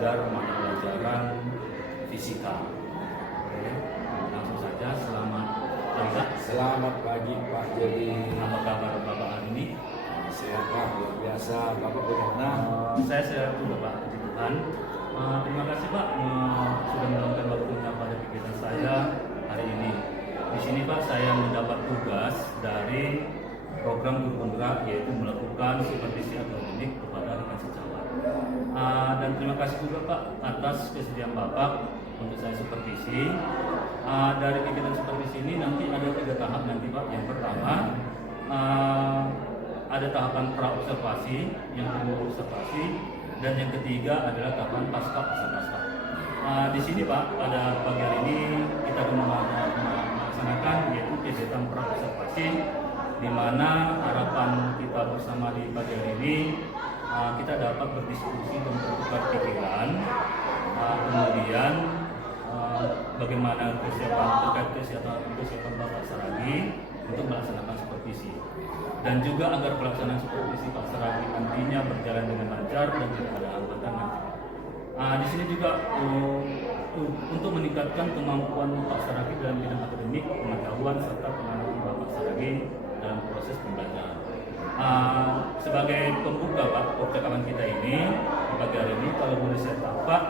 belajar mata pelajaran fisika. Oke, langsung saja. Selamat pagi. Selamat pagi Pak Jadi. Apa kabar Bapak hari ini? Sehat Pak, luar biasa. Bapak bagaimana? Saya sehat juga Pak, puji Tuhan. Terima kasih Pak sudah meluangkan waktunya pada kegiatan saya hari ini. Di sini Pak saya mendapat tugas dari program guru penggerak, yaitu melakukan supervisi akademik kepada rekan sejawat. Dan terima kasih juga Pak atas kesediaan Bapak untuk saya supervisi. Dari kegiatan supervisi ini nanti ada 3 tahap nanti Pak. Yang pertama ada tahapan pra observasi, yang kedua observasi, dan yang ketiga adalah tahapan pasca observasi. Di sini Pak pada pagi hari ini kita akan melaksanakan yaitu kegiatan pra observasi, di mana harapan kita bersama di pagi hari ini kita dapat berdiskusi dan bertukar pikiran, kemudian bagaimana kesiapan Bapak Saragi untuk melaksanakan supervisi, dan juga agar pelaksanaan supervisi Pak Saragi nantinya berjalan dengan lancar dan tidak ada hambatan nanti. Di sini juga untuk meningkatkan kemampuan Pak Saragi dalam bidang akademik, pengetahuan serta pengalaman Bapak Saragi dalam proses pembelajaran. Sebagai pembuka Pak percakapan kita ini di pagi hari ini, kalau boleh saya tahu Pak,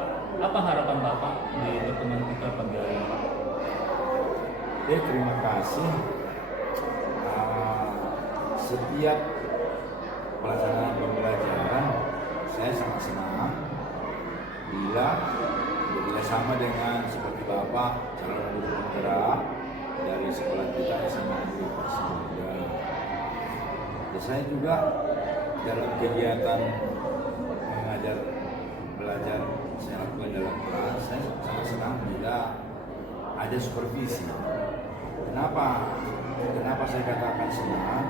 apa harapan Bapak di pertemuan kita pagi hari ini Pak? Terima kasih. Setiap pelaksanaan pembelajaran saya sangat senang bila sama dengan seperti Bapak calon guru penggerak dari sekolah kita SMA Negeri Persija. Saya juga dalam kegiatan mengajar belajar saya lakukan dalam kelas, saya sangat senang bila ada supervisi. Kenapa saya katakan senang?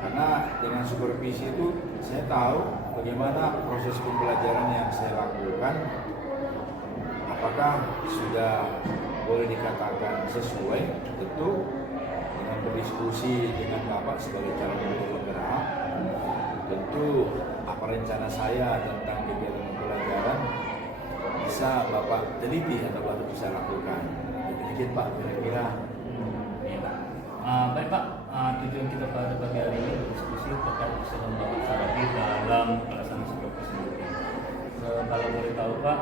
Karena dengan supervisi itu saya tahu bagaimana proses pembelajaran yang saya lakukan, apakah sudah boleh dikatakan sesuai. Tentu dengan berdiskusi dengan Bapak sebagai calon guru penggerak, tentu apa rencana saya tentang kegiatan pembelajaran bisa Bapak teliti atau Bapak bisa lakukan. Demikian Pak kira-kira. Baik Pak, tujuan kita pada pagi hari ini berdiskusi terkait kesalahan Bapak Saragi dalam pelaksanaan supervisi nanti. Kalau boleh tahu Pak,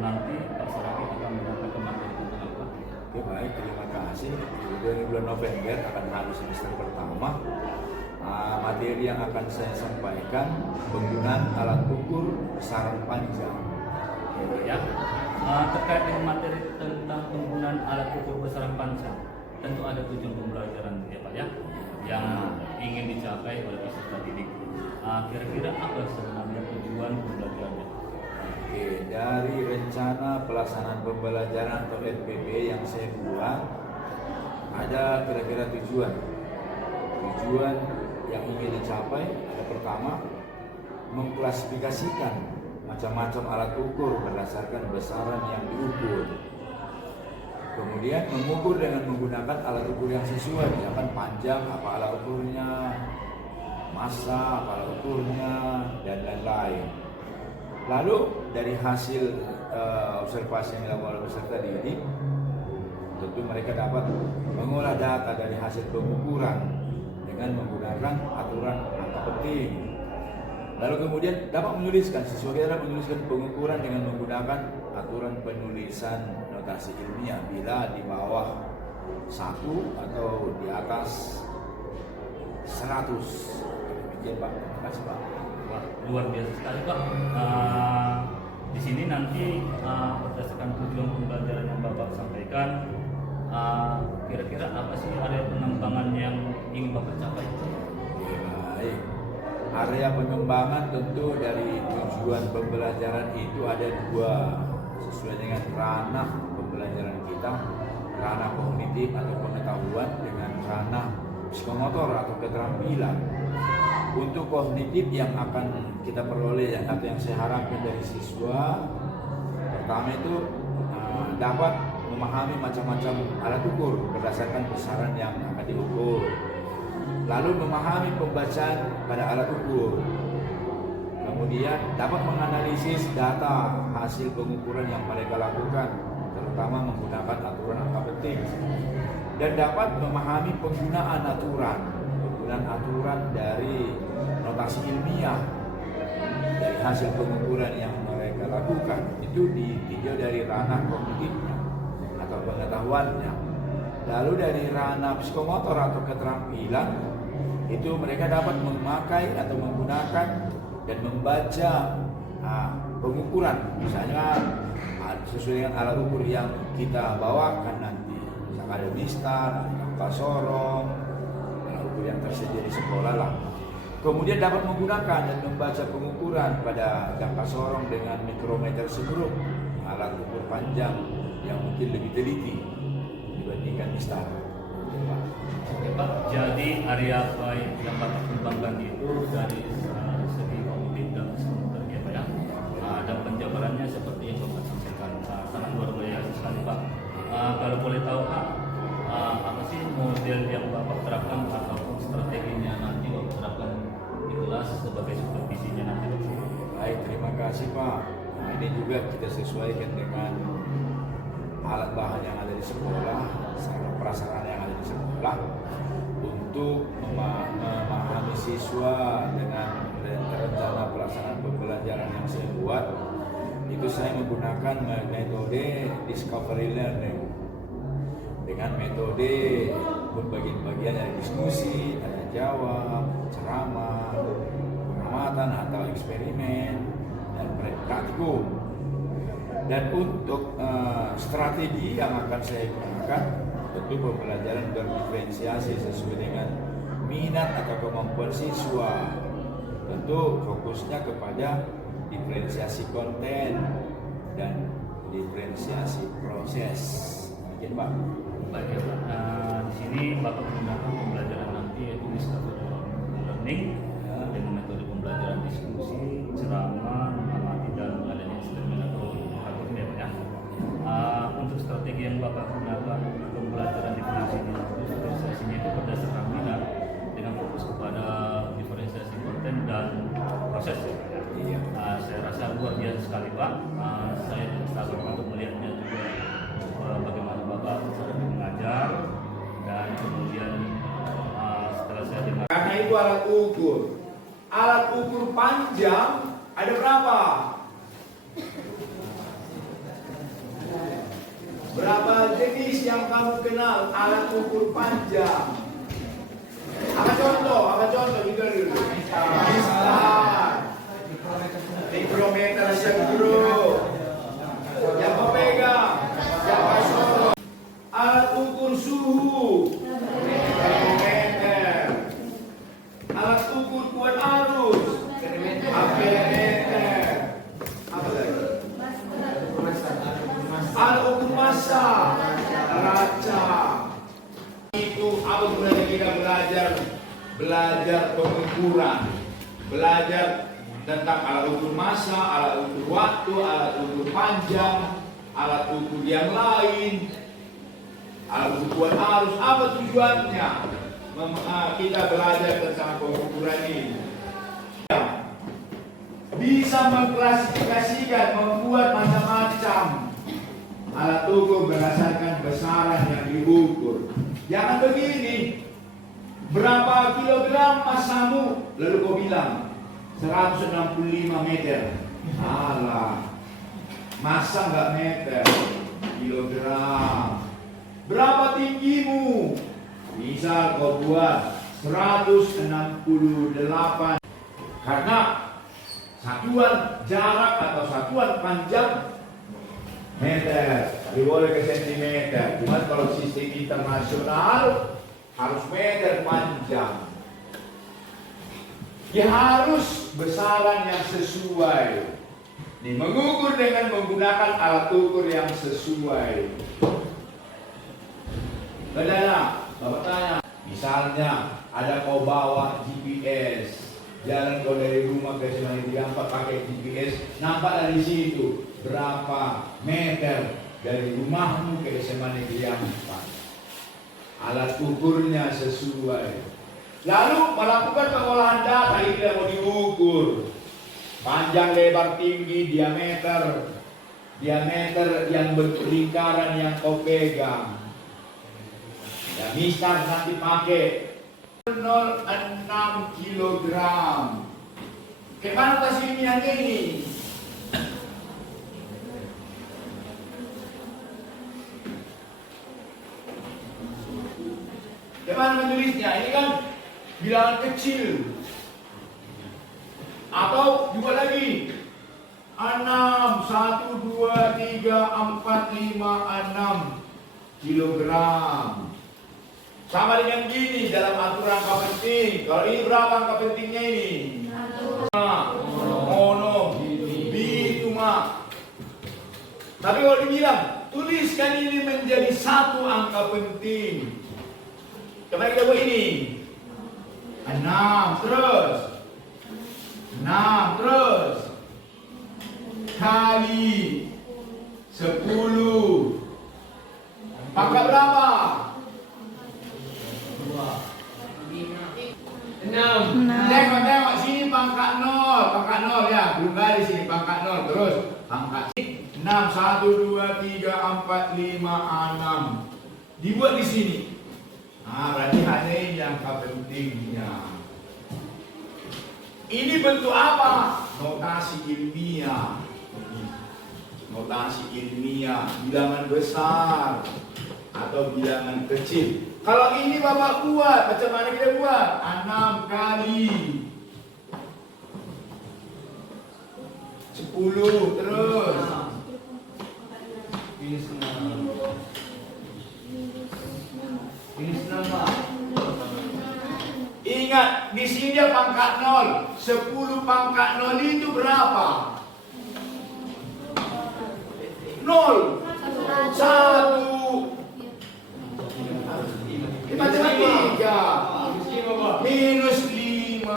nanti Pak Saragi akan menyampaikan materi tentang apa? Oke baik, terima kasih. Dari bulan November akan habis semester pertama. Materi yang akan saya sampaikan penggunaan alat ukur besaran panjang. Ya, terkait dengan materi tentang penggunaan alat ukur besaran panjang, tentu ada tujuan pembelajaran ya Pak ya, yang ingin dicapai oleh peserta didik. Kira-kira apa sebenarnya tujuan pembelajarannya? Oke, dari rencana pelaksanaan pembelajaran atau RPP yang saya buat, ada kira-kira tujuan yang ingin dicapai. Ada pertama, mengklasifikasikan macam-macam alat ukur berdasarkan besaran yang diukur. Kemudian mengukur dengan menggunakan alat ukur yang sesuai, misalkan panjang apa alat ukurnya, massa apa alat ukurnya, dan lain-lain. Lalu dari hasil observasi yang dilakukan oleh peserta didik, tentu mereka dapat mengolah data dari hasil pengukuran dengan menggunakan aturan angka penting. Lalu kemudian dapat menuliskan pengukuran dengan menggunakan aturan penulisan notasi ilmiah bila di bawah 1 atau di atas 100. Demikian Pak. Terima kasih Pak. Wah, luar biasa sekali Pak. Di sini nanti berdasarkan tujuan pembelajaran yang Bapak sampaikan, kira-kira apa sih area pengembangan yang ingin Bapak capai? Baik. Area pengembangan tentu dari tujuan pembelajaran itu ada 2 sesuai dengan ranah pembelajaran kita, ranah kognitif atau pengetahuan dengan ranah psikomotor atau keterampilan. Untuk kognitif yang akan kita peroleh atau yang saya harapkan dari siswa, pertama itu dapat memahami macam-macam alat ukur berdasarkan besaran yang akan diukur. Lalu memahami pembacaan pada alat ukur. kemudian dapat menganalisis data hasil pengukuran yang mereka lakukan, terutama menggunakan aturan angka penting, dan dapat memahami penggunaan aturan dari notasi ilmiah dari hasil pengukuran yang mereka lakukan. Itu ditinjau dari ranah kognitifnya atau pengetahuannya. Lalu dari ranah psikomotor atau keterampilan, itu mereka dapat memakai atau menggunakan dan membaca pengukuran, misalnya sesuai dengan alat ukur yang kita bawakan nanti. Misalnya ada mistar, ada angka sorong, alat ukur yang tersedia di sekolah lah. Kemudian dapat menggunakan dan membaca pengukuran pada jangka sorong dengan mikrometer segrup, alat ukur panjang yang mungkin lebih teliti dibandingkan mistar. Oke Pak, jadi area apa yang Bapak kembangkan itu dari segi kognitif dan psikomotor ya Pak ya. Dan penjabarannya seperti yang Bapak sampaikan, sangat luar biasa sekali Pak. Kalau boleh tahu Pak, apa sih model yang Bapak terapkan ataupun strateginya nanti Bapak terapkan di kelas sebagai supervisinya nanti Pak? Baik, terima kasih Pak. Nah, ini juga kita sesuaikan dengan alat bahan yang ada di sekolah, sarana prasarana yang ada di sekolah untuk memahami siswa dengan rencana pelaksanaan pembelajaran yang saya buat. Itu saya menggunakan metode discovery learning dengan metode berbagian-bagian dari diskusi, tanya jawab, ceramah, pengamatan atau eksperimen, dan praktikum. Dan untuk strategi yang akan saya gunakan, tentu pembelajaran berdiferensiasi sesuai dengan minat atau kemampuan siswa. Tentu fokusnya kepada diferensiasi konten dan diferensiasi proses. Mungkin Pak. Baik ya Pak. Di sini Bapak menggunakan pembelajaran nanti yaitu discovery learning dengan metode pembelajaran diskusi, ceramah, mengamati dan adanya eksperimen atau praktik ya Pak ya. Untuk strategi yang Bapak gunakan untuk pembelajaran diferensiasinya itu berdasarkan minat dengan fokus kepada diferensiasi konten dan proses ya Pak ya. Iya. Saya rasa luar biasa sekali Pak. Saya sabar untuk melihatnya juga bagaimana Bapak cara mengajar, dan kemudian setelah saya dengar. Karena itu alat ukur panjang ada berapa? Berapa jenis yang kamu kenal alat ukur panjang? Apa contoh juga dulu. Mistar, mikrometer segrup, yang pegang, yang sorong, alat ukur suhu, termometer, alat ukur kuat arus, amperemeter, apa lagi? Alat ukur massa, raca. Itu apa gunanya kita belajar pengukuran, belajar tentang alat ukur massa, alat ukur waktu, alat ukur panjang, alat ukur yang lain, alat ukur kuat arus. Apa tujuannya? Kita belajar tentang pengukuran ini. Bisa mengklasifikasikan, membuat macam-macam alat ukur berdasarkan besaran yang diukur. Jangan begini, berapa kilogram masamu, lalu kau bilang 165 meter. Alah, masa nggak meter, kilogram. Berapa tinggimu? Misal kau buat 168. Karena satuan jarak atau satuan panjang meter, tapi boleh ke sentimeter. Cuma kalau sistem internasional harus meter panjang. Ya harus besaran yang sesuai. Nih, mengukur dengan menggunakan alat ukur yang sesuai. Saudara, Bapak tanya, misalnya ada kau bawa GPS, jalan kau dari rumah ke Semani 34 pakai GPS, nampak dari situ berapa meter dari rumahmu ke SMA Negeri 4. Alat ukurnya sesuai. Lalu melakukan pengolahan data, ini tidak mau diukur. Panjang, lebar, tinggi, diameter yang bentuk lingkaran yang kau pegang. Ya, misal nanti pakai 0,6 kilogram. Kemana tas ilmiahnya ini? Kemana menulisnya? Ini kan bilangan kecil. Atau juga lagi 6, 1, 2, 3, 4, 5, 6 kilogram. Sama dengan gini dalam aturan angka penting. Kalau ini berapa angka pentingnya ini? Mono, bituma. Tapi kalau dibilang, tuliskan ini menjadi satu angka penting. Coba kita buat ini. 6 terus. 6 terus. Kali 10. Pangkat berapa? 6. Tengok sini pangkat 0 ya. Belum kali sini pangkat 0 terus pangkat 6 1 2 3 4 5 6. Dibuat di sini. Nah, berarti hanya ini angka pentingnya. Ini bentuk apa? Notasi ilmiah. Notasi ilmiah, bilangan besar atau bilangan kecil. Kalau ini Bapak buat, macam mana kita buat? 6 kali 10 terus. Ingat, di sini dia pangkat 0. 10 pangkat 0 itu berapa? 0 1 matematika minus 5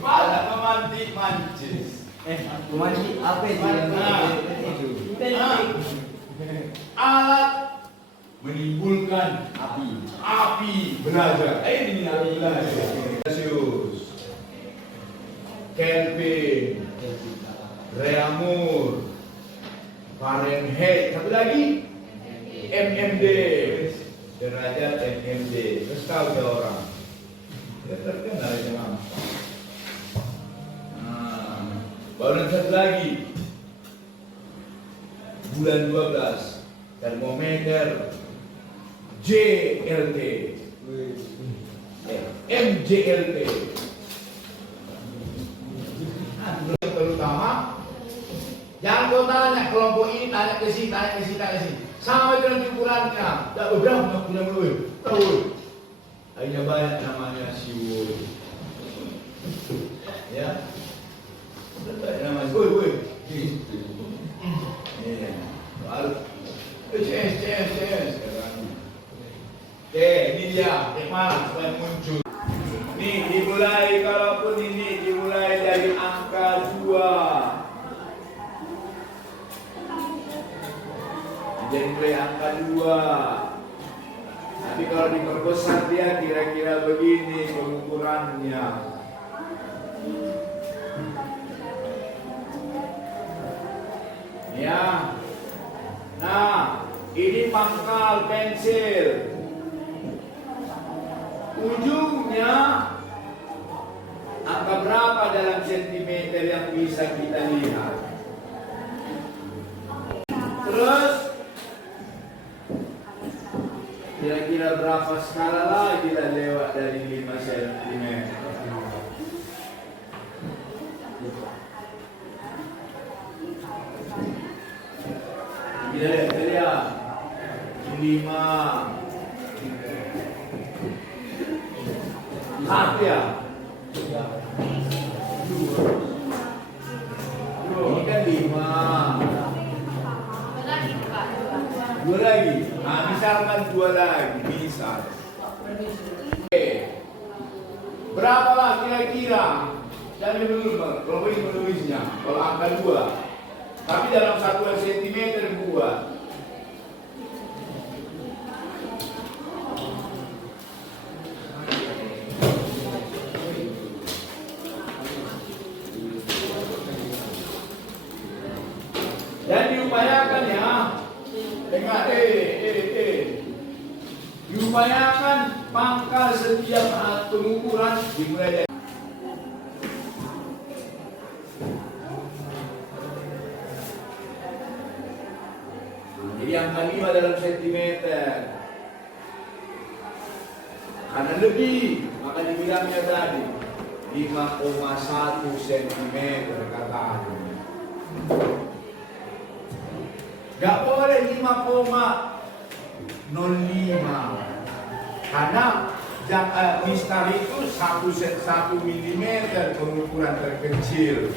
malah memantik mancis. Memantik apa itu? Alat menimbulkan api belajar. Ini api belajar. Celsius, Kelvin, Reaumur, Fahrenheit, satu lagi MMD, derajat MMD. Terus tahu dia orang. Dia terkenal memang. Baru satu lagi. Bulan 12, termometer JLT, MJLT. Yang terutama, jangan kau tanya kelompok ini, tanya ke sini, tanya ke sini, tanya ke sini. Sama dengan ukurannya. Tak berapa punya mulut. Tahu. Hanya banyak namanya siwul. Ya. Banyak namanya. Woi. Ini. Baru. CS. Oke, ini dia. Mana supaya muncul. Nih dimulai, kalaupun ini dimulai dari angka 2. Jadi mulai angka 2. Tapi kalau diperbesar dia kira-kira begini pengukurannya. Ya. Nah, ini pangkal pensil. Ujungnya angka berapa dalam sentimeter yang bisa kita lihat? Terus kira-kira berapa skala lagi lah lewat dari 5 cm? Kita lihat 5 satu ya? Ini kan 5. Dua lagi. Nah, misalkan 2 lagi, misal. Oke. Berapa lah kira-kira? Jangan dulu, kalau ini menulisnya. Kalau angka 2. Tapi dalam satuan sentimeter buat. Dan diupayakan ya, dengar diupayakan pangkal setiap pengukuran dimulai dari jadi angka 5 dalam sentimeter. Karena lebih, maka dibilangnya tadi 5,1 cm kata aku. Gak boleh 5,05 karena mistar itu 1 mm pengukuran terkecil.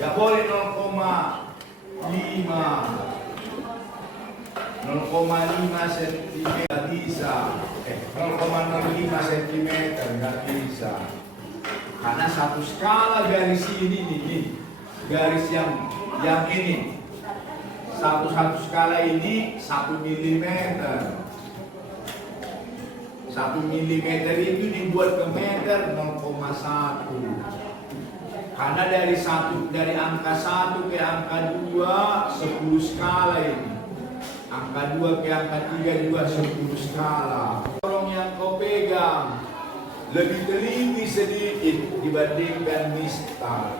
Gak boleh 0,5 cm bisa, 0,05 cm nggak bisa, karena satu skala garis ini nih, garis yang ini, satu skala ini 1 mm. 1 mm itu dibuat ke meter 0,1. Karena dari angka 1 ke angka 2 10 skala ini. Angka 2 ke angka 3 juga 10 skala. Sorong yang kau pegang lebih teliti sedikit dibandingkan mistar.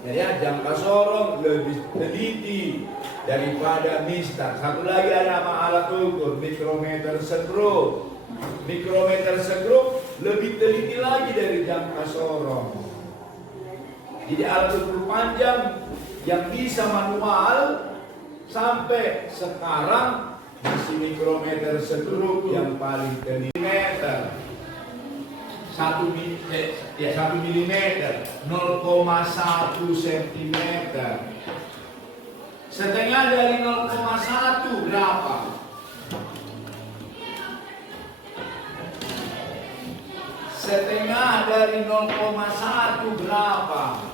Ya, jangka sorong lebih teliti daripada mistar. Satu lagi ada nama alat ukur, mikrometer skrup. Mikrometer skrup lebih teliti lagi dari jangka sorong. Jadi alat ukur panjang yang bisa manual sampai sekarang masih mikrometer skrup yang paling teliti. 1 mm, 0,1 cm. Setengah dari 0,1 berapa? Setengah dari 0,1 berapa?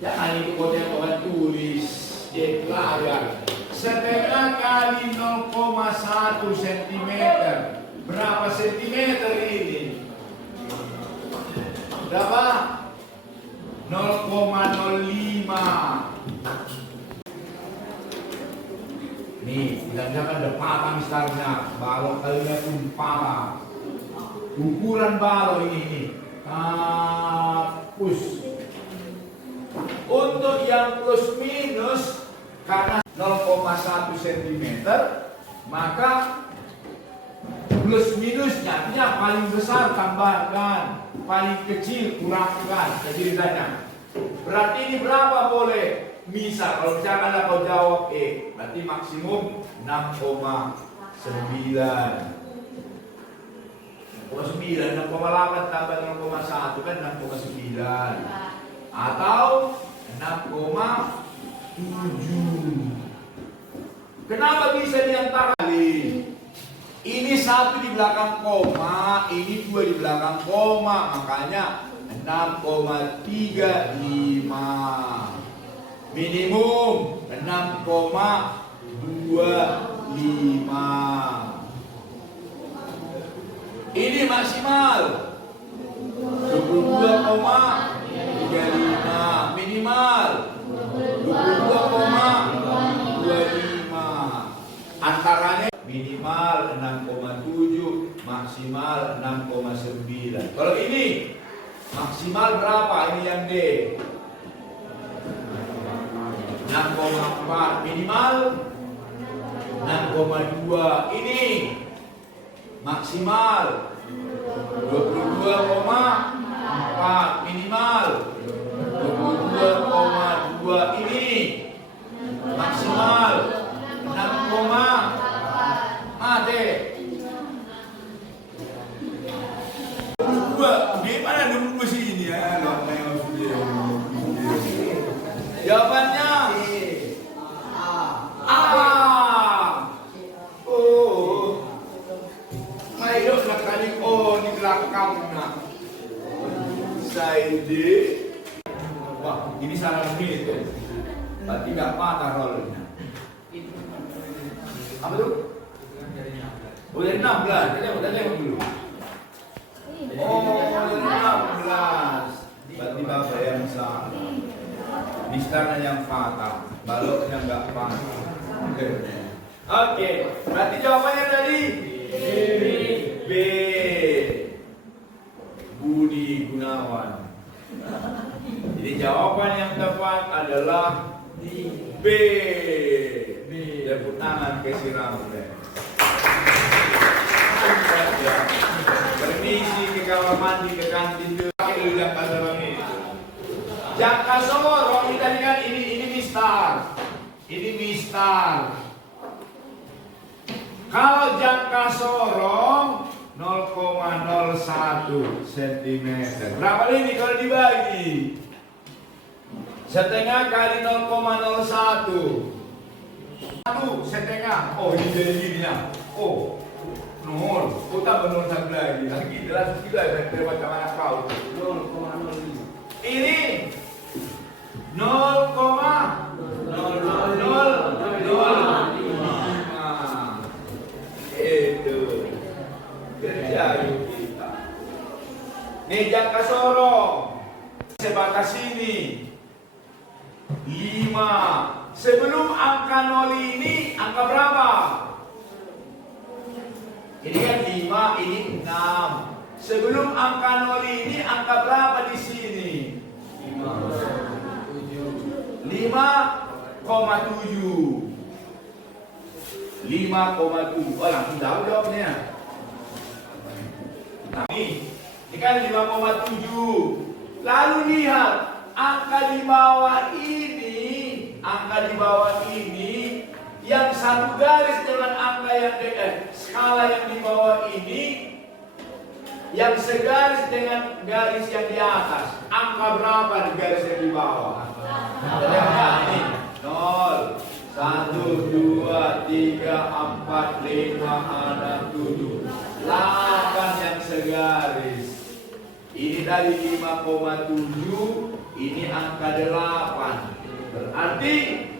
Jangan itu kau tulis di pelajar. Setengah kali 0,1 cm. Berapa sentimeter ini? Berapa? 0,05. Nih, jangan depan mistarnya, balok kalinya pun parah. Ukuran balok ini. Push. Untuk yang plus minus karena 0,1 cm, maka plus minusnya artinya paling besar tambahkan, paling kecil kurangkan. Jadi ditanya, berarti ini berapa boleh? Misal kalau misalkan kau jawab berarti maksimum 6,9. 6,8 tambah 0,1 kan 6,9 atau 6,7. Kenapa bisa diantara kali? Ini 1 di belakang koma, ini 2 di belakang koma, makanya 6,35. Minimum 6,25. Ini maksimal 22,35. Minimal 22,25. Antaranya minimal 6,7, maksimal 6,9. Kalau ini maksimal berapa? Ini yang D. 6,4, minimal 6,2. Ini maksimal 22,4, minimal 22,2. Ini maksimal 6,4. Gimana dulu sini ya? Jawabannya Ayo nak kali di belakang nak. Saidi. Wah, ini salah gitu. Berarti nggak patah rollnya. Apa tuh? Udah 16. Kita lihat dulu. Oh, 16. Berarti bapak yang salah. Mistarnya yang fatal, baloknya nggak fatal. Oke, berarti jawabannya tadi B. Budi Gunawan. Jadi jawaban yang tepat adalah B. Tepuk tangan ke si Ramli. Permisi ke kamar mandi, ke kantin dulu. Dulu Jaka Sorong ini. Jaka Sorong ini tadi kan ini mistar. Ini mistar. Kalau Jaka Sorong 0,01 cm. Berapa ini kalau dibagi? Setengah kali 0,01. 1 setengah. Oh ini jadi gini ya. Oh 0. Oh tambah 0 satu lagi. Lagi jelas juga saya terima sama kau. 0,05. Ini 0,00005. Itu kerja kita. Nih Jaka Sorong sebatas ini 5. Sebelum angka 0 ini angka berapa? Ini kan 5, ini 6. Sebelum angka 0 ini angka berapa di sini? 5,7. 5,7. Oh langsung tahu jawabnya. Nah, ini kan 5,7. Lalu lihat angka di bawah ini, yang satu garis dengan angka yang skala yang di bawah ini, yang segaris dengan garis yang di atas. Angka berapa di garis yang di bawah? Ini 0, 1, 2, 3, 4, 5, 6, 7, 8 yang segaris. Ini dari 5,7, ini angka 8. Berarti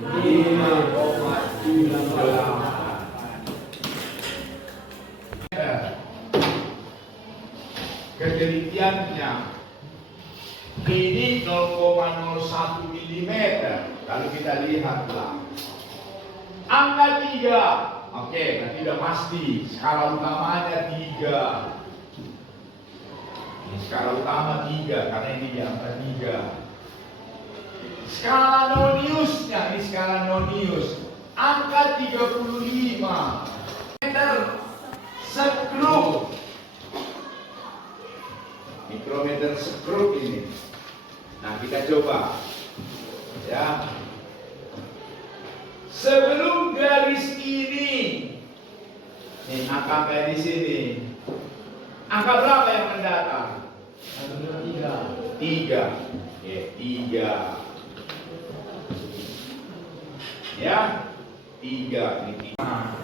5,78. Ketelitiannya ini 0,01 mm. Kalau kita lihatlah angka 3. Oke, nanti udah pasti skala utamanya 3. Ini skala utama 3 karena ini di angka 3. Skala noniusnya, ini skala nonius angka 35 meter sekrup. Mikrometer sekrup ini. Nah kita coba ya. Sebelum garis ini, nih angka di sini, angka berapa yang mendatang? 3. Ya, 3. Ya, 3 ini 5.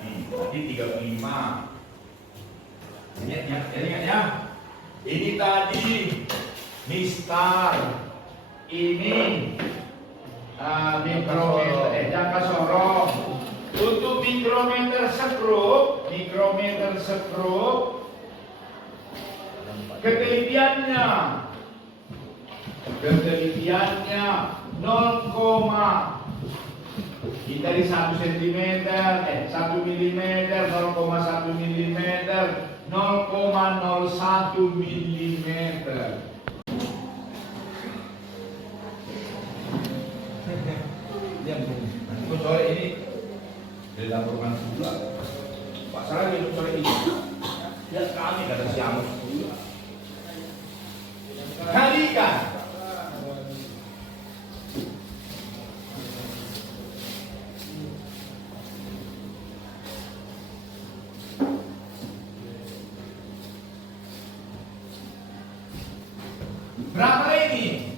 Nih, tadi 35. Ingat ya. Ini tadi mistar. Ini mikrometer Jaka Sorong. Untuk mikrometer sekrup ketelitiannya 0, kita di 1 cm, 1 mm, 0,1 mm, 0,01 mm. Untuk sore ini dilaporkan pula. Pak Sarah untuk sore ini. Ya kami kata siapa pula. Kalikan. Berapa ini?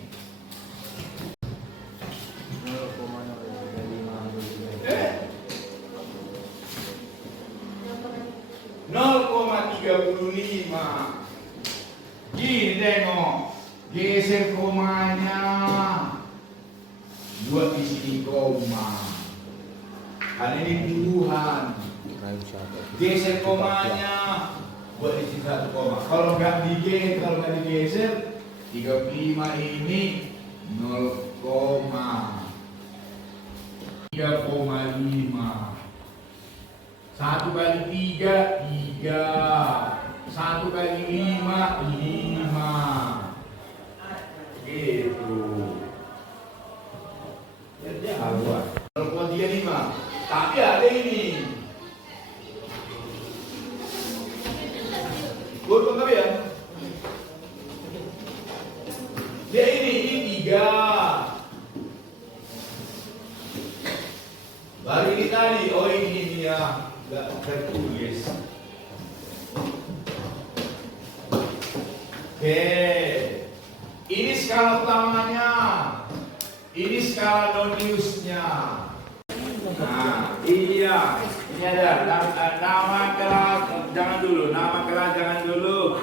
0,35. Gini tengok, geser komanya, buat di sini koma. Karena ini puluhan. Geser komanya, buat di sini 1 koma. Kalau nggak digeser, 35 ini 0,3,5. 1 kali 3, 3. 1 kali 5, 5. Gitu. Kalau 35. Tapi ada ini. Betul nggak ya? Dia ini 3. Baru ini tadi, oh ini ya, nggak tertulis. Oke, ini skala utamanya, ini skala non-newsnya. Nah, iya, ini ada nama kelas, jangan dulu, nama kelas jangan dulu.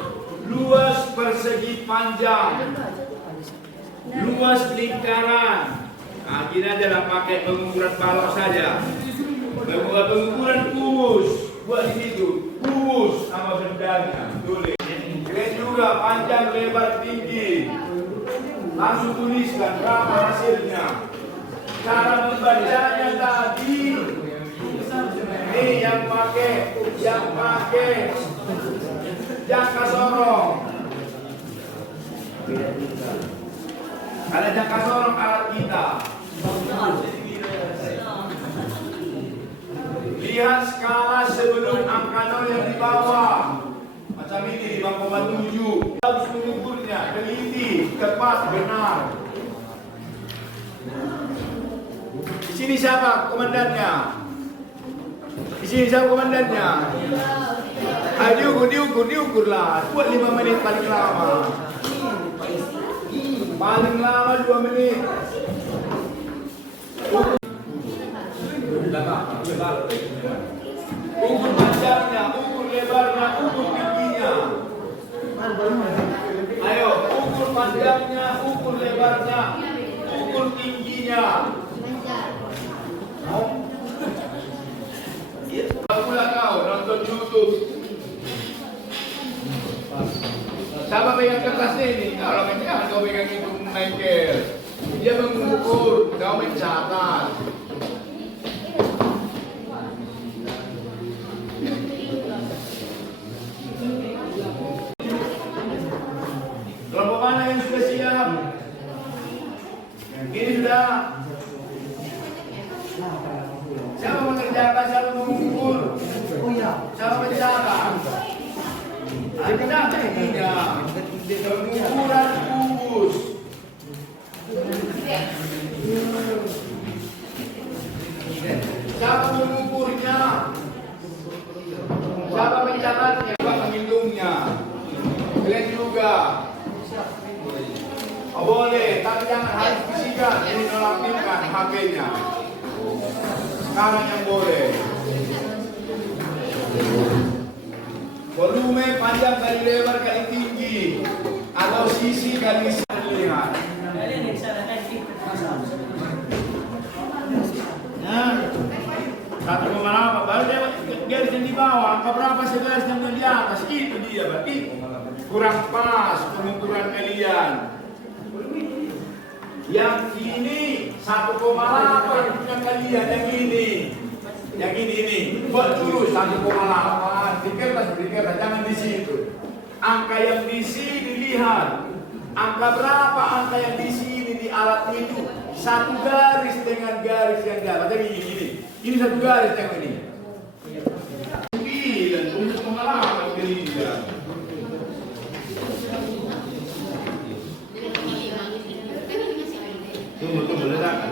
Luas persegi panjang, luas lingkaran. Nah, ini adalah pakai pengukuran balok saja. Pengukuran kubus, buat di situ, kubus nama bendanya, tulis. Kalian juga panjang, lebar, tinggi. Langsung tuliskan berapa hasilnya. Cara membacanya tadi. Ini yang pakai jangka sorong. Ada jangka sorong alat kita. Lihat skala sebelum angka 0 yang di bawah. Macam ini 5,7. Harus mengukurnya, teliti, tepat, benar. Di sini siapa komandannya? Di sini siapa komandannya? Diukur lah. Buat 5 menit paling lama. Paling lama 2 menit. Ukur panjangnya, ukur lebarnya, ukur tingginya. Ayo, ukur panjangnya, ukur lebarnya, ukur tingginya. Pula kau nonton YouTube. Siapa pegang kertasnya ini? Kalau jangan kau pegang itu Michael. Dia mengukur, kau mencatat. Kelompok mana yang sudah siap? Ini sudah. Siapa mengerjakan, siapa mengukur? Siapa mencatat? Ada ininya. Pengukuran kubus. Siapa mengukurnya? Siapa mencatatnya? Siapa menghitungnya? Kalian juga. Oh, boleh, tapi jangan harus bisikan. Ini nolaktifkan HP-nya. Sekarang yang boleh. Volume panjang kali lebar kali tinggi, atau sisi kali lihat. Nah, 1,8 baru dia garis yang di bawah, angka berapa segaris yang di atas, itu dia berarti kurang pas pengukuran kalian. Yang ini 1,8 punya kalian, yang ini buat dulu 1,8 di kertas, jangan di situ. Angka yang di sini lihat, angka berapa angka yang di sini di alat itu, satu garis dengan garis yang jalan. Jadi ini satu garis yang ini. 9,8 kalian. Tunggu, letak.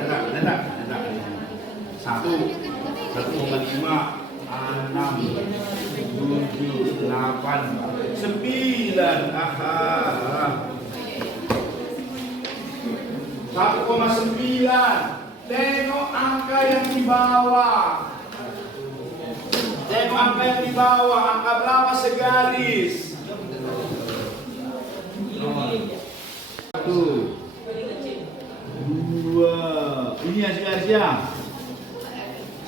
1,5, 6, 7, 8, 9. 1,9. Tengok angka yang di bawah. Angka berapa segaris? 1, 2. Ini yang segarisnya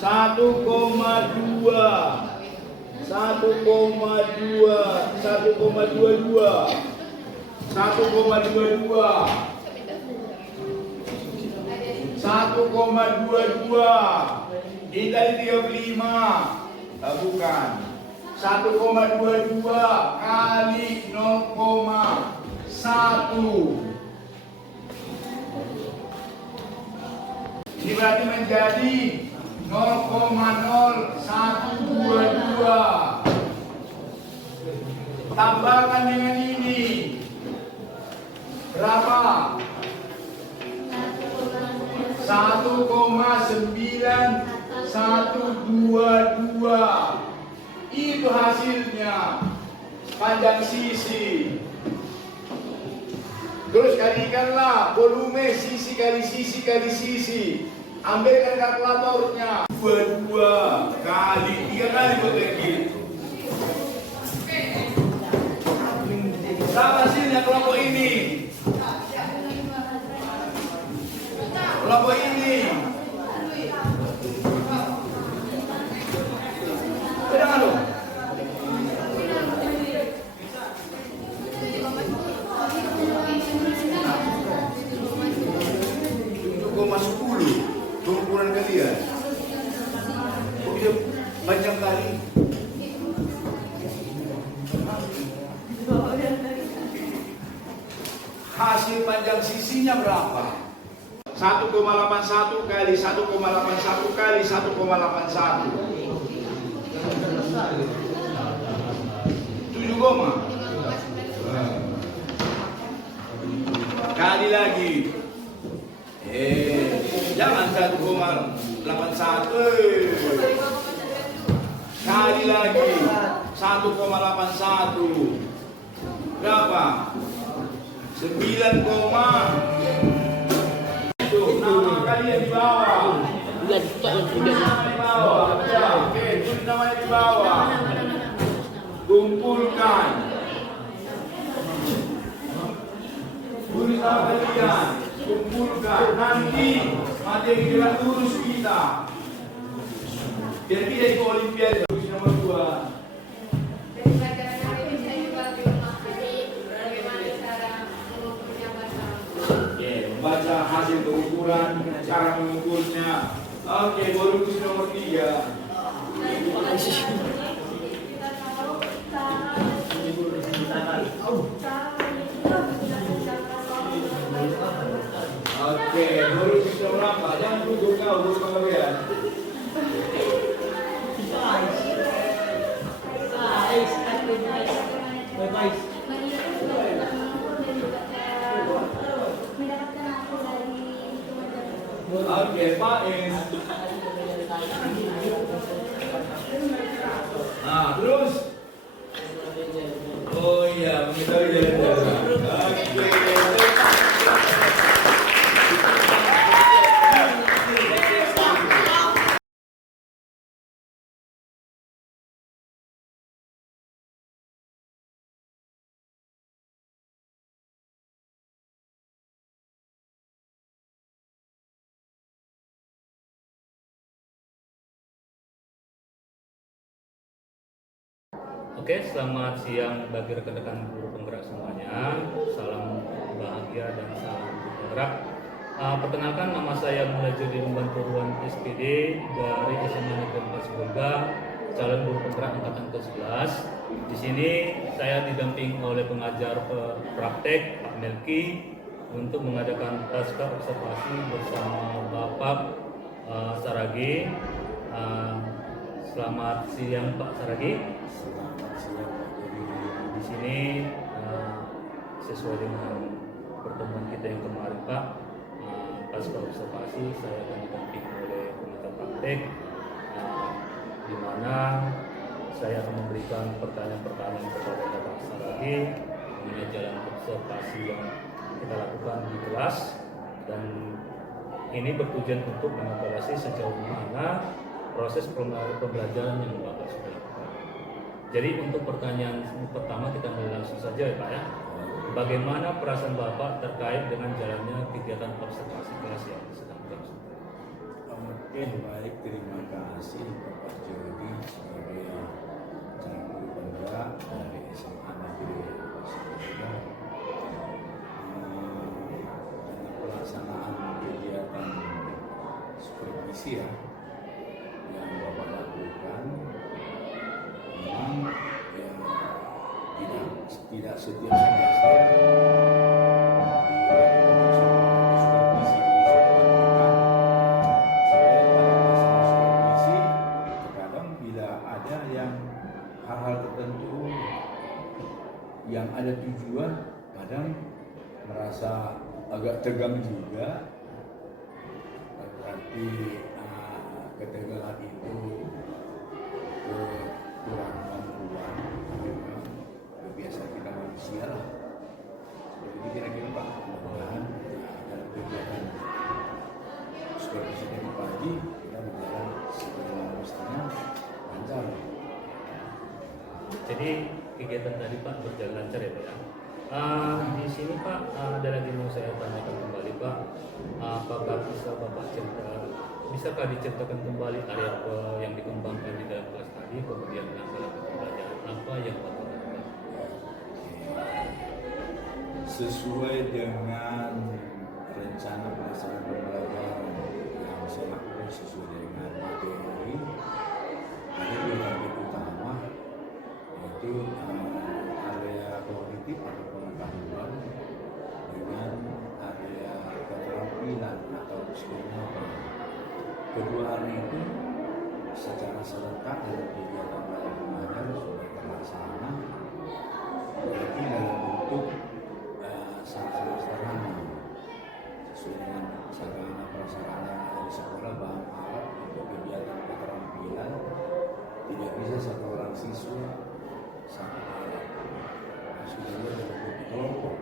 1,22. 1,22. 1,22. Ini tadi 35. Bukan. 1,22 kali 0,1. Ini berarti menjadi 0,0122. Tambahkan dengan ini. Berapa? 1,9122. Itu hasilnya panjang sisi. Terus kalikanlah volume sisi kali sisi kali sisi. Ambilkan kalkulatornya. 22 kali 3 kali potong gitu. Sama hasilnya kelompok ini. Kelompok ini. Jangan lu. 7,10 ukuran kalian. Kok bisa panjang kali? Hasil panjang sisinya berapa? 1,81 kali 1,81 kali 1,81. 7 koma. Kali lagi. Jangan 1,81. Kali lagi 1,81. Berapa? 9, itu nama kalian di bawah. Nama di bawah. Ya, oke, tulis namanya di bawah. Kumpulkan. Tulis nama kalian. Kumpulkan. Nanti materi gerak lurus kita. Biar tidak ikut olimpiade. Tulis nomor 2. Baca hasil pengukuran, cara mengukurnya. Oke, baru tulis nomor 3. Oke, baru tulis nomor apa? Jangan duduk kau, baru kalian. Oke, Pak Is. Nah, terus. Oh iya, mengetahui jalan-jalan. Oke, selamat siang bagi rekan-rekan guru penggerak semuanya. Salam bahagia dan salam guru penggerak. Perkenalkan, nama saya Mulajudi Lumbanturuan SPD dari SMA Negeri 4 Sebolga, calon guru penggerak angkatan ke-11. Di sini saya didampingi oleh pengajar praktek Pak Melki untuk mengadakan pasca observasi bersama Bapak Saragi. Selamat siang Pak Saragi. Di sini sesuai dengan pertemuan kita yang kemarin Pak, pasca observasi saya akan didampingi oleh pengajar praktek, di mana saya akan memberikan pertanyaan-pertanyaan kepada Bapak Saragi mengenai jalan observasi yang kita lakukan di kelas, dan ini bertujuan untuk mengevaluasi sejauh mana proses pembelajaran yang Bapak sudah lakukan. Jadi untuk pertanyaan pertama kita mulai langsung saja ya Pak ya. Bagaimana perasaan Bapak terkait dengan jalannya kegiatan observasi kelas yang sedang berlangsung? Oke, baik, terima kasih Bapak Jody sebagai calon guru penggerak dari SMA Negeri 4 Sebolga. supervisi ya yang Bapak lakukan memang ya, tidak setiap semester supervisi di sekolah kita. Sehingga pada dasarnya supervisi terkadang bila ada yang hal-hal tertentu yang ada tujuan, kadang merasa agak tegang juga. Berarti ketegangan itu kurang mampuan, memang kebiasaan kita manusia lah. Jadi kira-kira Pak, mudah-mudahan dalam kegiatan supervisi dari pagi kita berjalan sebagaimana mestinya lancar. Jadi kegiatan tadi Pak berjalan lancar ya Pak ya. Di sini Pak ada lagi mau saya tanyakan kembali Pak. Apakah bisakah diceritakan kembali area yang dikembangkan di dalam kelas tadi, kemudian langkah-langkah pembelajaran apa yang Bapak lakukan? Sesuai dengan rencana pelaksanaan pembelajaran yang saya lakukan sesuai dengan materi, ada dua target utama, yaitu area kognitif atau pengetahuan dengan area keterampilan atau psikologi. Kedua hal itu secara serentak dalam kegiatan belajar mengajar sudah terlaksana, yaitu dalam bentuk sangat sederhana sesuai dengan sarana prasarana yang ada di sekolah, bahan alat untuk kegiatan keterampilan tidak bisa satu orang siswa satu alat, sudah dalam bentuk kelompok,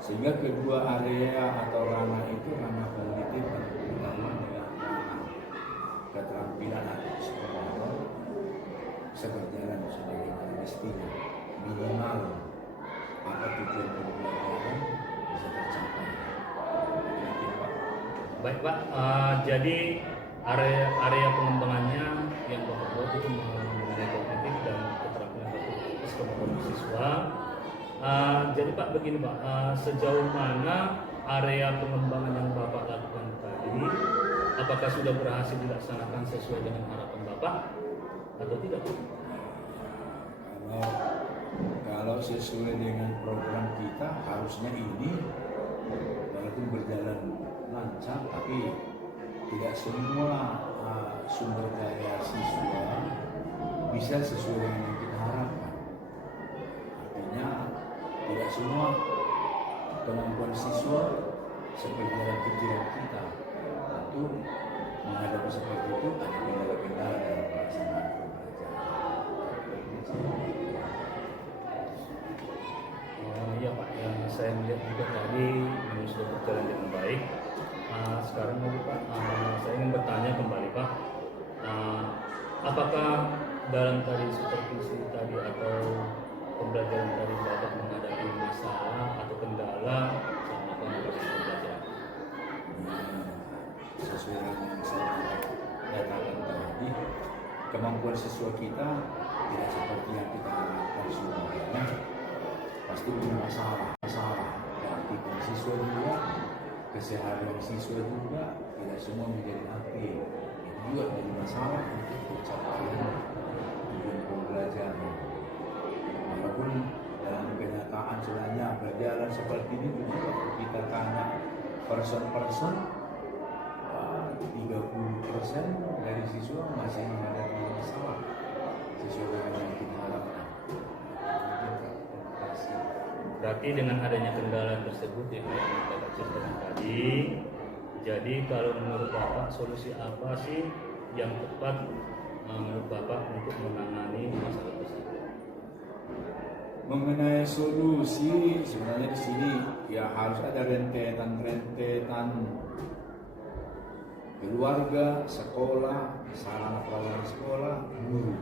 sehingga kedua area atau ranah itu ranah kognitif dan pengetahuan dengan ranah keterampilan atau psikologi bisa berjalan sebagaimana mestinya. Minimal apa tujuan pembelajaran bisa tercapai. Baik Pak, jadi area pengembangannya yang Bapak buat itu mengenai kognitif dan keterampilan psikologi siswa. Jadi Pak begini Pak, sejauh mana area pengembangan yang Bapak lakukan tadi, apakah sudah berhasil dilaksanakan sesuai dengan harapan Bapak atau tidak? Kalau sesuai dengan program kita harusnya ini walaupun berjalan lancar, tapi tidak semua sumber daya siswa bisa sesuai dengan yang kita harapkan. Artinya tidak semua kemampuan siswa seperti dalam pikiran kita. Tentu menghadapi seperti itu ada kendala-kendala dalam pelaksanaan pembelajaran. Iya Pak, yang saya melihat juga tadi ini sudah berjalan dengan baik. Sekarang lagi Pak, saya ingin bertanya kembali Pak, apakah dalam tadi supervisi tadi atau pembelajaran tadi Bapak menghadapi masalah atau kendala selama proses pembelajaran? Sesuai dengan yang saya katakan tadi, kemampuan siswa kita tidak seperti yang kita harapkan semuanya. Pasti punya masalah keaktifan siswa juga, keseharian siswa juga tidak semua menjadi aktif. Itu juga menjadi masalah untuk pencapaian tujuan pembelajaran. Walaupun dalam kenyataan sebenarnya berjalan seperti ini juga kita tanya person-person, 30% dari siswa masih menghadapi masalah sesuai dengan yang kita harapkan. Berarti dengan adanya kendala tersebut yang Bapak ceritakan tadi, jadi kalau menurut Bapak solusi apa sih yang tepat menurut Bapak untuk menangani masalah tersebut? Mengenai solusi sebenarnya di sini ya harus ada rentetan keluarga, sekolah, sarana prasarana sekolah, guru,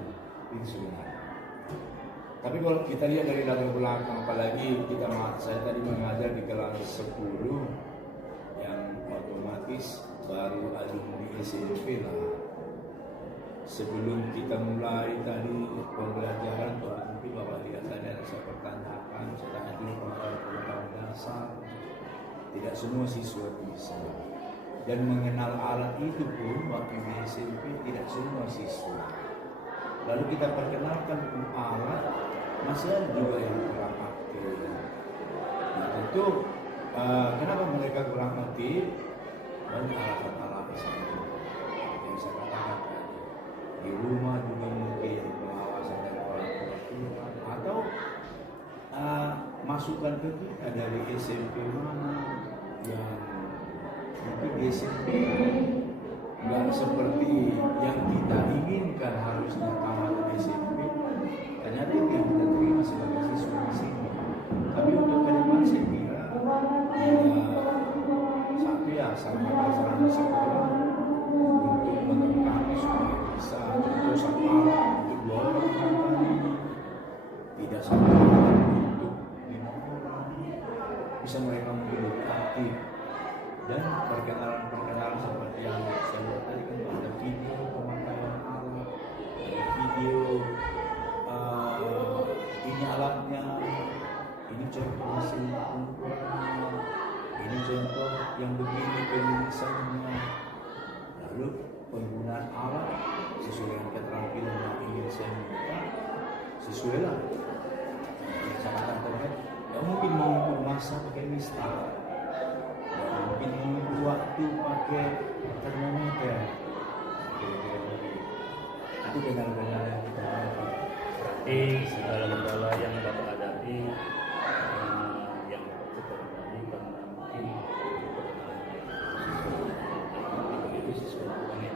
itu sebenarnya. Tapi kalau kita lihat dari latar belakang, apalagi saya tadi mengajar di kelas 10 yang otomatis baru alumni SMP lah. Sebelum kita mulai tadi pembelajaran, mungkin Bapak lihat tadi ada saya pertanyakan, saya tanya dulu pengetahuan dasar. Tidak semua siswa bisa. Dan mengenal alat itu pun waktu di SMP tidak semua siswa. Lalu kita perkenalkan alat, masih ada juga yang kurang aktif. Nah tentu kenapa mereka kurang aktif? Banyak alasan-alasan yang saya katakan tadi. Di rumah juga mungkin pengawasan dari orang tua atau masukan ke kita dari SMP mana yang mungkin di SMP nggak seperti yang kita inginkan harusnya tamat SMP. Ternyata itu yang kita terima sebagai siswa di sini. Tapi untuk ke depan saya kira satu ya sama sarana sekolah untuk melengkapi supaya bisa contoh satu alat untuk 2 orang tidak satu alat untuk 5 orang, bisa mereka mungkin lebih aktif. Dan perkenalan seperti yang saya buat tadi kan ada video pemakaian alat, ada video ini alatnya, ini contoh hasil pengukurannya, ini contoh yang begini penulisannya, lalu penggunaan alat sesuai dengan keterampilan yang ingin saya minta, sesuai lah. Saya katakan kan, nggak mungkin mengukur masa pakai mistal, nggak mungkin mengukur waktu pakai termometer. Itu benar-benar yang kita harapkan. Berarti segala kendala yang Bapak hadapi yang Bapak tadi karena mungkin itu sesuatu yang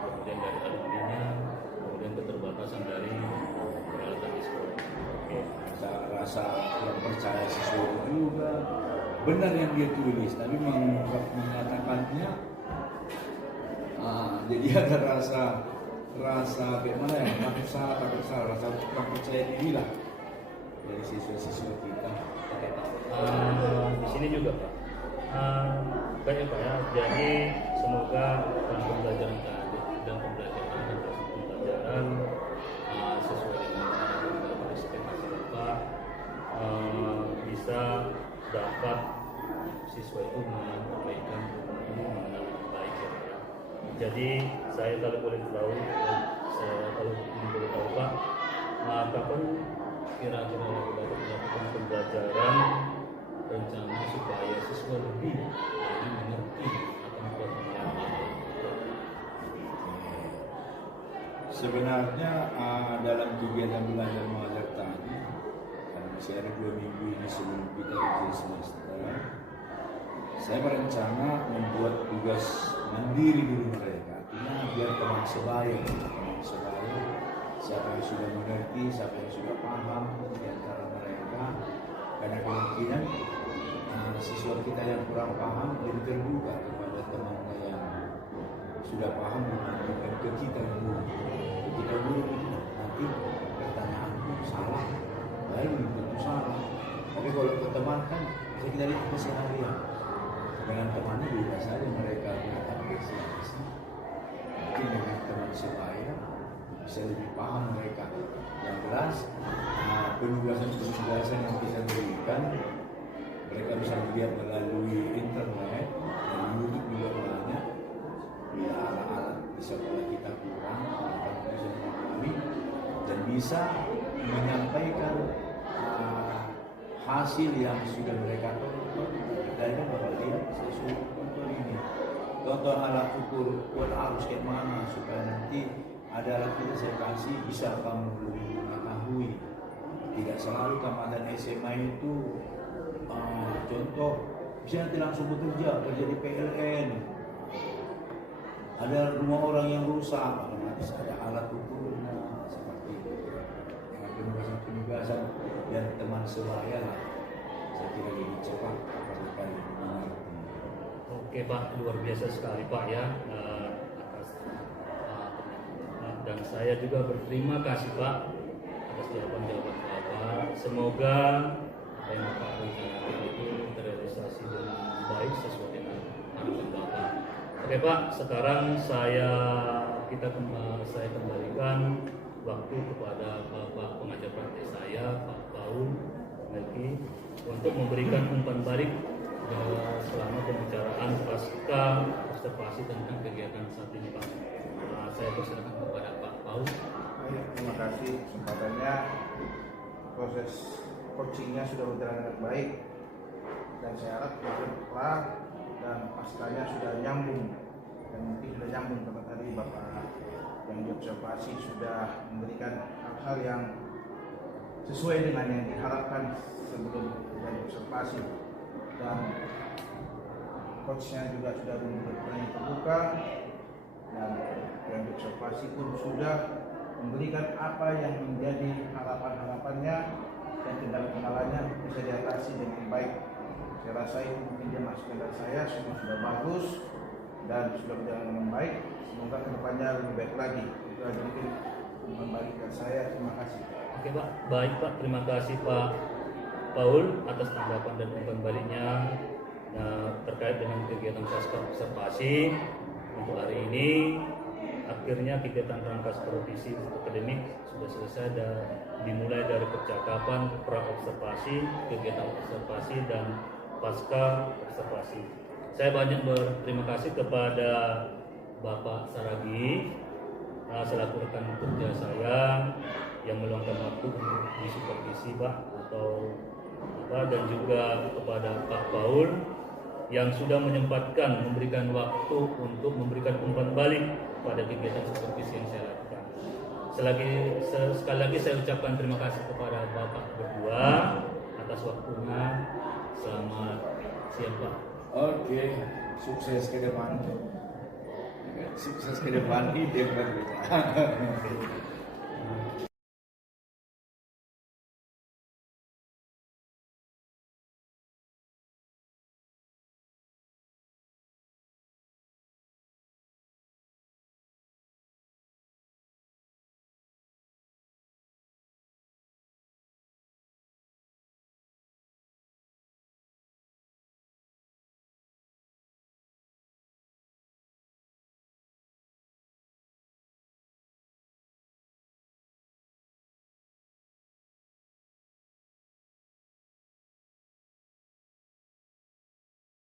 kemudian dari alumninya, kemudian keterbatasan dari peralatan di sekolah. Oke. Rasa yang percaya sesuatu juga benar yang dia tulis, tapi mengatakannya jadi ada rasa bagaimana ya, takut salah, rasa kurang percaya diri lah dari siswa-siswa kita. Oke, Pak. Di sini juga Pak. Baik ya Pak ya. Jadi semoga pembelajaran tadi dan pembelajaran sesuai dengan ekspektasi Bapak bisa dapat siswa itu menyampaikan mengenal dengan baik ya Pak. Jadi saya kalau boleh tahu Pak, kapan kira-kira dapat melakukan pembelajaran rencana supaya siswa lebih mengerti akan pengalaman. Sebenarnya dalam kegiatan belajar mengajar tadi, karena masih ada 2 minggu ini sebelum kita ujian semester, saya berencana membuat tugas mandiri dulu mereka. Artinya biar teman sebaya, siapa yang sudah mengerti, siapa yang sudah paham di antara mereka. Karena kemungkinan siswa kita yang kurang paham jadi terbuka kepada temannya yang sudah paham mengajukan ke kita dulu. Kita dulu nanti pertanyaanku salah, baru tentu salah. Tapi kalau ke teman kan bisa kita lihat keseharian. Dengan temannya juga saja mereka berapresiasi. Mungkin dengan teman sebaya bisa lebih paham mereka. Yang jelas penugasan yang kita berikan mereka bisa melihat melalui internet dan YouTube juga banyak. Bila alat-alat di sekolah kita kurang, mereka bisa memahami dan bisa menyampaikan hasil yang sudah mereka tonton. Dari kan Bapak lihat, saya suruh tonton ini, tonton alat ukur kuat arus kayak mana supaya nanti ada alat kita saya kasih bisa kamu lebih mengetahui. Tidak selalu tamatan SMA itu contoh bisa nanti langsung bekerja di PLN. Ada rumah orang yang rusak, otomatis ada alat ukurnya seperti itu. Dengan penugasan dan teman sebaya lah, saya kira lebih cepat mereka mengerti. Oke Pak, luar biasa sekali Pak ya dan saya juga berterima kasih Pak atas jawaban-jawaban Bapak. Semoga apa yang Bapak rencanakan itu terrealisasi dengan baik sesuai dengan harapan Bapak. Oke Pak, sekarang saya kembalikan waktu kepada Bapak pengajar praktek saya, Pak Paul Melki, untuk memberikan umpan balik selama pembicaraan pasca observasi tentang kegiatan saat ini Pak. Saya persilakan kepada Pak Paul. Baik, terima kasih kesempatannya. Proses coachingnya sudah berjalan dengan baik dan saya harap kemarin kelar dan paskanya sudah nyambung dan mungkin sudah nyambung karena tadi Bapak yang diobservasi sudah memberikan hal-hal yang sesuai dengan yang diharapkan sebelum terjadi observasi dan coachnya juga sudah memberikan terbuka dan yang diobservasi pun sudah memberikan apa yang menjadi harapan-harapannya dan kendala-kendalanya bisa diatasi dengan baik. Saya rasa itu mungkin dia masukan dari saya, semua sudah bagus dan sudah berjalan dengan baik. Semoga kedepannya lebih baik lagi. Itu aja mungkin kembali dari saya. Terima kasih. Oke Pak, baik Pak, terima kasih Pak Paul atas tanggapan dan umpan baliknya terkait dengan kegiatan pasca observasi untuk hari ini. Akhirnya kegiatan rangka supervisi akademik sudah selesai dan dimulai dari percakapan pra observasi, kegiatan observasi dan pasca observasi. Saya banyak berterima kasih kepada Bapak Saragi selaku rekan kerja saya yang meluangkan waktu untuk disupervisi Pak dan juga kepada Pak Paul yang sudah menyempatkan memberikan waktu untuk memberikan umpan balik pada kegiatan supervisi yang saya lakukan. Sekali lagi saya ucapkan terima kasih kepada Bapak berdua atas waktunya. Selamat siang Pak. Oke, sukses ke depan. Sukses ke depan, ide berbeda.